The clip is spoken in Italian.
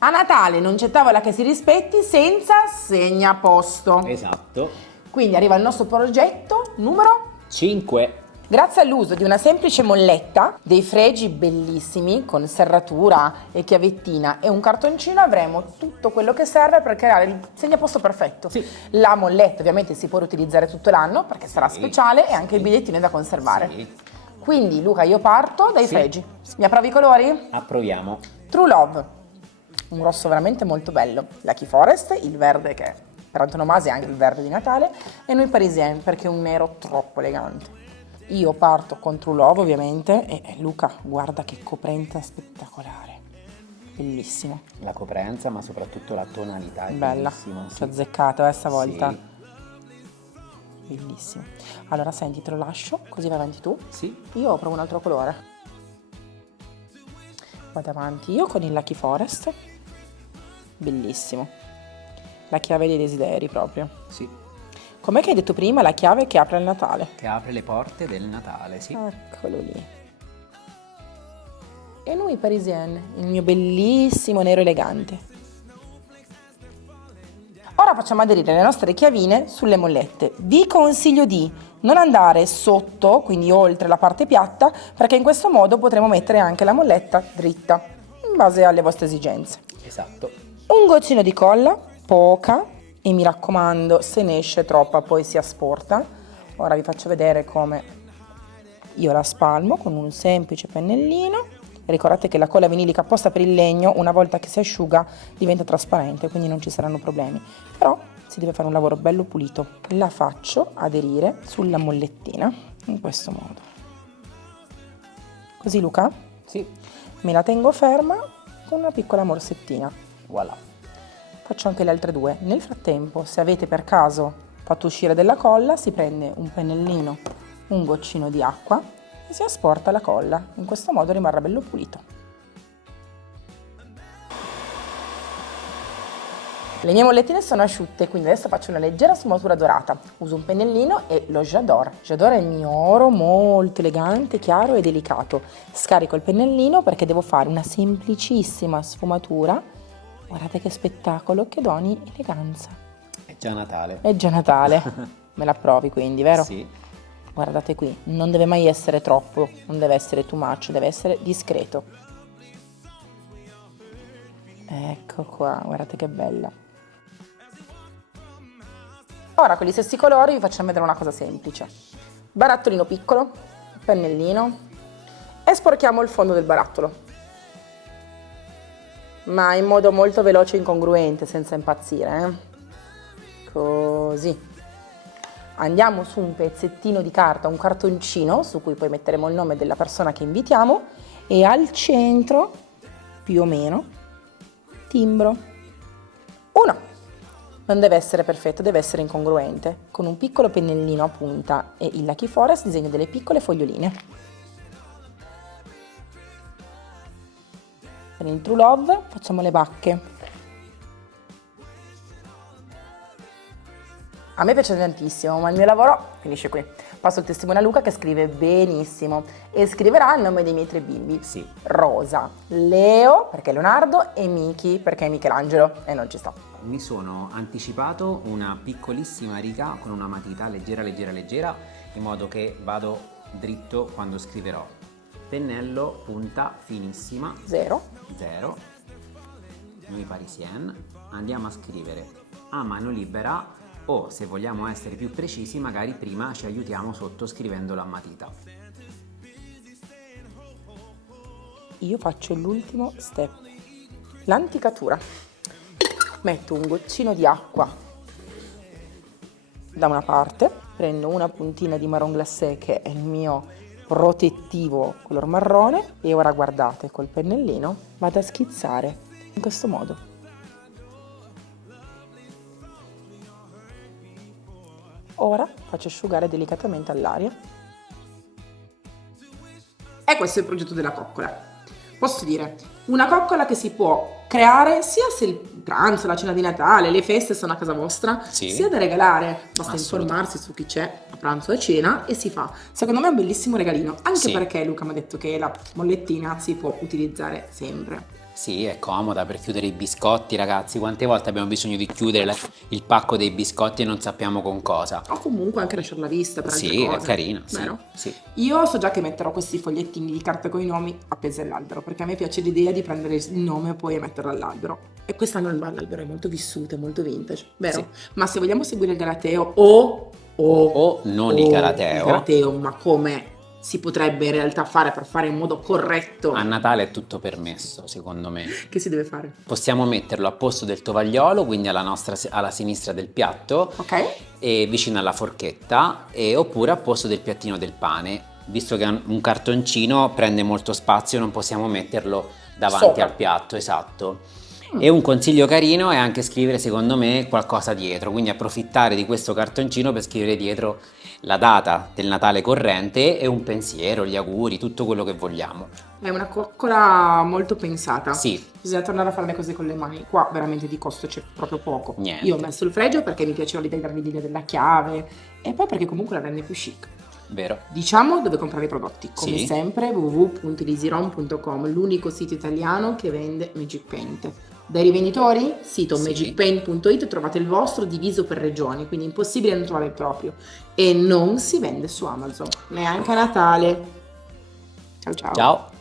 A Natale non c'è tavola che si rispetti senza segnaposto. Esatto. Quindi arriva il nostro progetto numero 5. Grazie all'uso di una semplice molletta, dei fregi bellissimi con serratura e chiavettina e un cartoncino avremo tutto quello che serve per creare il segnaposto perfetto. Sì. La molletta ovviamente si può riutilizzare tutto l'anno perché sarà speciale e anche il bigliettino è da conservare. Sì. Quindi Luca, io parto dai Sì. fregi. Mi approvi i colori? Approviamo. True Love, un rosso veramente molto bello. Lucky Forest, il verde che per antonomasia è anche il verde di Natale, e noi Parisien perché è un nero troppo elegante. Io parto con True Love ovviamente e Luca, guarda che coprenta spettacolare, bellissimo. La coprenza, ma soprattutto la tonalità è Bella, bellissima. ci ho azzeccato stavolta. Sì. Bellissimo. Allora senti, te lo lascio, così vai avanti tu. Sì. Io provo un altro colore. Vado avanti io con il Lucky Forest, bellissimo. La chiave dei desideri proprio. Sì. Com'è che hai detto prima, la chiave che apre il Natale? Che apre le porte del Natale, sì. Eccolo lì. E noi Parisien, il mio bellissimo nero elegante. Ora facciamo aderire le nostre chiavine sulle mollette. Vi consiglio di non andare sotto, quindi oltre la parte piatta, perché in questo modo potremo mettere anche la molletta dritta, in base alle vostre esigenze. Esatto. Un goccino di colla, poca, e mi raccomando, se ne esce troppa poi si asporta. Ora vi faccio vedere come io la spalmo con un semplice pennellino. Ricordate che la colla vinilica apposta per il legno, una volta che si asciuga, diventa trasparente, quindi non ci saranno problemi. Però si deve fare un lavoro bello pulito. La faccio aderire sulla mollettina, in questo modo. Così Luca? Sì. Me la tengo ferma con una piccola morsettina. Voilà. Faccio anche le altre due. Nel frattempo, se avete per caso fatto uscire della colla, si prende un pennellino, un goccino di acqua e si asporta la colla. In questo modo rimarrà bello pulito. Le mie mollettine sono asciutte, quindi adesso faccio una leggera sfumatura dorata. Uso un pennellino e lo J'adore. J'adore è il mio oro molto elegante, chiaro e delicato. Scarico il pennellino perché devo fare una semplicissima sfumatura. Guardate che spettacolo, che doni eleganza. È già Natale. È già Natale. Me la provi quindi, vero? Sì. Guardate qui, non deve mai essere troppo, non deve essere too much, deve essere discreto. Ecco qua, guardate che bella. Ora con gli stessi colori vi facciamo vedere una cosa semplice. Barattolino piccolo, pennellino e sporchiamo il fondo del barattolo. Ma in modo molto veloce e incongruente, senza impazzire. Così. Andiamo su un pezzettino di carta, un cartoncino, su cui poi metteremo il nome della persona che invitiamo, e al centro, più o meno, timbro. 1. Non deve essere perfetto, deve essere incongruente. Con un piccolo pennellino a punta e il Lucky Forest disegno delle piccole foglioline. Per il True Love facciamo le bacche. A me piace tantissimo, ma il mio lavoro finisce qui. Passo il testimone a Luca che scrive benissimo e scriverà il nome dei miei 3 bimbi. Sì. Rosa, Leo perché è Leonardo e Miki perché è Michelangelo e non ci sta. Mi sono anticipato una piccolissima riga con una matita leggera, in modo che vado dritto quando scriverò. Pennello, punta finissima. 0. Noi Parisien. Andiamo a scrivere a mano libera, o se vogliamo essere più precisi magari prima ci aiutiamo sotto scrivendolo a matita. Io faccio l'ultimo step, l'anticatura. Metto un goccino di acqua da una parte, prendo una puntina di marron glacé che è il mio protettivo color marrone e ora guardate col pennellino vado a schizzare in questo modo. Ora faccio asciugare delicatamente all'aria. E questo è il progetto della coccola. Posso dire, una coccola che si può creare sia se il pranzo, la cena di Natale, le feste sono a casa vostra, Sì. sia da regalare. Basta informarsi su chi c'è a pranzo e cena e si fa. Secondo me è un bellissimo regalino, anche Sì. perché Luca mi ha detto che la mollettina si può utilizzare sempre. Sì, è comoda per chiudere i biscotti, ragazzi. Quante volte abbiamo bisogno di chiudere il pacco dei biscotti e non sappiamo con cosa? O comunque anche lasciarla vista per altre Sì, cose. è carina, sì, Vero? sì. Io so già che metterò questi fogliettini di carta con i nomi appesi all'albero, perché a me piace l'idea di prendere il nome e poi metterlo all'albero. E quest'anno l'albero è molto vissuto, è molto vintage, vero? Sì. Ma se vogliamo seguire il Galateo O non il Galateo. ma come si potrebbe in realtà fare per fare in modo corretto? A Natale è tutto permesso, secondo me. Che si deve fare? Possiamo metterlo a posto del tovagliolo, quindi alla sinistra del piatto, Ok? e vicino alla forchetta, oppure a posto del piattino del pane. Visto che un cartoncino prende molto spazio, non possiamo metterlo davanti Sopra. al piatto, esatto. E un consiglio carino è anche scrivere, secondo me, qualcosa dietro, quindi approfittare di questo cartoncino per scrivere dietro la data del Natale corrente e un pensiero, gli auguri, tutto quello che vogliamo. È una coccola molto pensata. Sì. Bisogna tornare a fare le cose con le mani. Qua veramente di costo c'è proprio poco. Niente. Io ho messo il fregio perché mi piaceva l'idea della chiave e poi perché comunque la rende più chic. Vero? Diciamo dove comprare i prodotti. Come Sì. sempre www.easyrom.com, l'unico sito italiano che vende Magic Paint. Dai rivenditori? Sito Sì. magicpaint.it, trovate il vostro diviso per regioni, quindi impossibile non trovare il proprio. E non si vende su Amazon, neanche a Natale. Ciao ciao. Ciao!